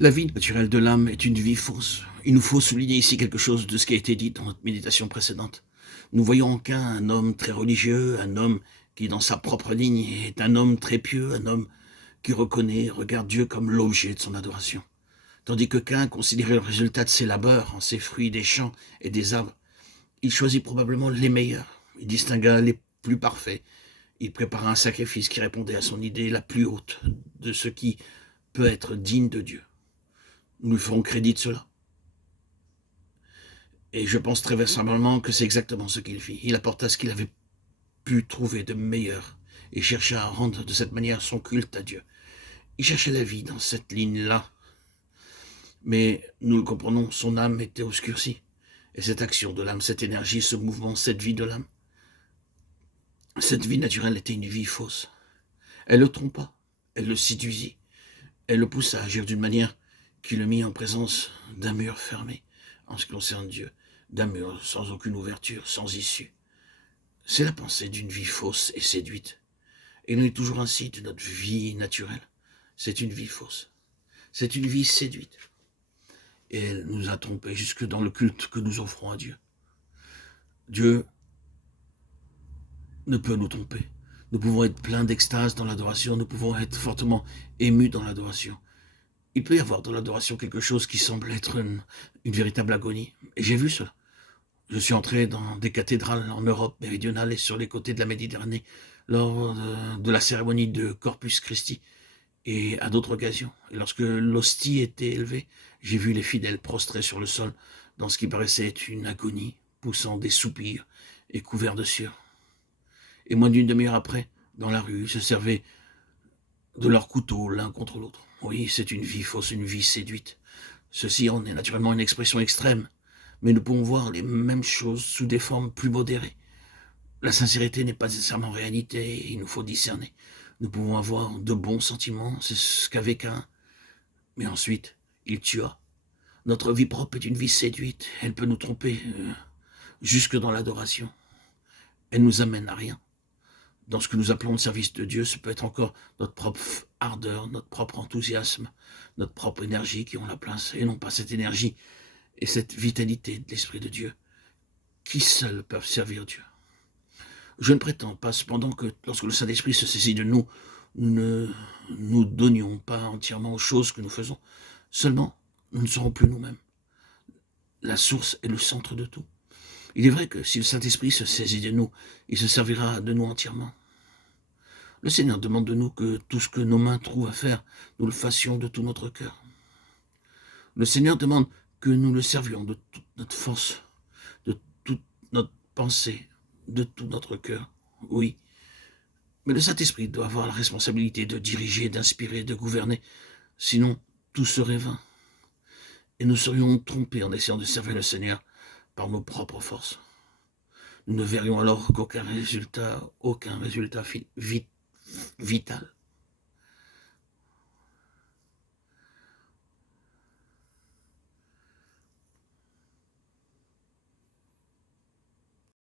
La vie naturelle de l'âme est une vie fausse. Il nous faut souligner ici quelque chose de ce qui a été dit dans notre méditation précédente. Nous voyons en Cain un homme très religieux, un homme qui, dans sa propre ligne, est un homme très pieux, un homme qui reconnaît, regarde Dieu comme l'objet de son adoration. Tandis que Cain considérait le résultat de ses labeurs en ses fruits des champs et des arbres. Il choisit probablement les meilleurs. Il distingua les plus parfaits. Il prépara un sacrifice qui répondait à son idée la plus haute de ce qui peut être digne de Dieu. Nous lui ferons crédit de cela. Et je pense très vraisemblablement que c'est exactement ce qu'il fit. Il apporta ce qu'il avait pu trouver de meilleur et chercha à rendre de cette manière son culte à Dieu. Il cherchait la vie dans cette ligne-là. Mais nous le comprenons, son âme était obscurcie. Et cette action de l'âme, cette énergie, ce mouvement, cette vie de l'âme, cette vie naturelle était une vie fausse. Elle le trompa, elle le séduisit, elle le poussa à agir d'une manière qui le mit en présence d'un mur fermé en ce qui concerne Dieu, d'un mur sans aucune ouverture, sans issue. C'est la pensée d'une vie fausse et séduite. Et nous est toujours ainsi de notre vie naturelle. C'est une vie fausse. C'est une vie séduite. Et elle nous a trompés jusque dans le culte que nous offrons à Dieu. Dieu ne peut nous tromper. Nous pouvons être pleins d'extase dans l'adoration, nous pouvons être fortement émus dans l'adoration. Il peut y avoir dans l'adoration quelque chose qui semble être une véritable agonie. Et j'ai vu cela. Je suis entré dans des cathédrales en Europe méridionale et sur les côtés de la Méditerranée lors de la cérémonie de Corpus Christi et à d'autres occasions. Et lorsque l'hostie était élevée, j'ai vu les fidèles prostrés sur le sol dans ce qui paraissait être une agonie, poussant des soupirs et couverts de sueur. Et moins d'une demi-heure après, dans la rue, ils se servaient de leurs couteaux l'un contre l'autre. Oui, c'est une vie fausse, une vie séduite. Ceci en est naturellement une expression extrême, mais nous pouvons voir les mêmes choses sous des formes plus modérées. La sincérité n'est pas nécessairement réalité, il nous faut discerner. Nous pouvons avoir de bons sentiments, c'est ce qu'avait Caïn, mais ensuite, il tua. Notre vie propre est une vie séduite, elle peut nous tromper jusque dans l'adoration. Elle nous amène à rien. Dans ce que nous appelons le service de Dieu, ce peut être encore notre propre ardeur, notre propre enthousiasme, notre propre énergie qui ont la place, et non pas cette énergie et cette vitalité de l'Esprit de Dieu, qui seuls peuvent servir Dieu. Je ne prétends pas cependant que lorsque le Saint-Esprit se saisit de nous, nous ne nous donnions pas entièrement aux choses que nous faisons. Seulement, nous ne serons plus nous-mêmes. La source est le centre de tout. Il est vrai que si le Saint-Esprit se saisit de nous, il se servira de nous entièrement. Le Seigneur demande de nous que tout ce que nos mains trouvent à faire, nous le fassions de tout notre cœur. Le Seigneur demande que nous le servions de toute notre force, de toute notre pensée, de tout notre cœur. Oui, mais le Saint-Esprit doit avoir la responsabilité de diriger, d'inspirer, de gouverner. Sinon, tout serait vain. Et nous serions trompés en essayant de servir le Seigneur par nos propres forces. Nous ne verrions alors aucun résultat vital.